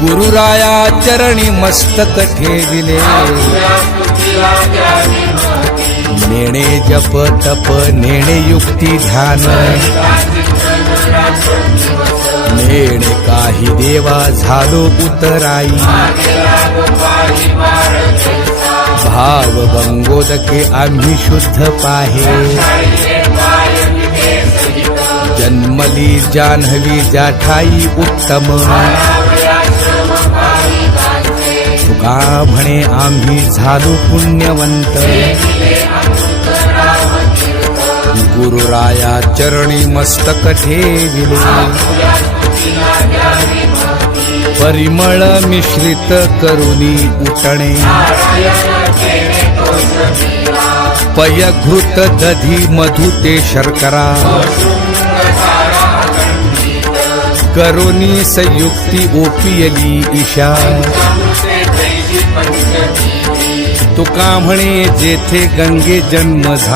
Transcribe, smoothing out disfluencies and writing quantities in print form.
गुरुराया चरणी मस्तक ठेविले नेणे जप तप नेणे युक्ती ध्यान नेणे काही देवा झालो उतराई भाव गंगोदके आम्ही शुद्ध पाहे जन्मली जान्हवी जाठाई उत्तम तुका म्हणे आम्ही झालो पुण्यवंत गुरुराया चरणी मस्तक ठेविले परिमळ मिश्रित करुनी उठणे पयघृत दधी मधु ते शर्करा करुनी संयुक्ती ओपियली ईशा तुका म्हणे जेथे गंगे जन्म झाला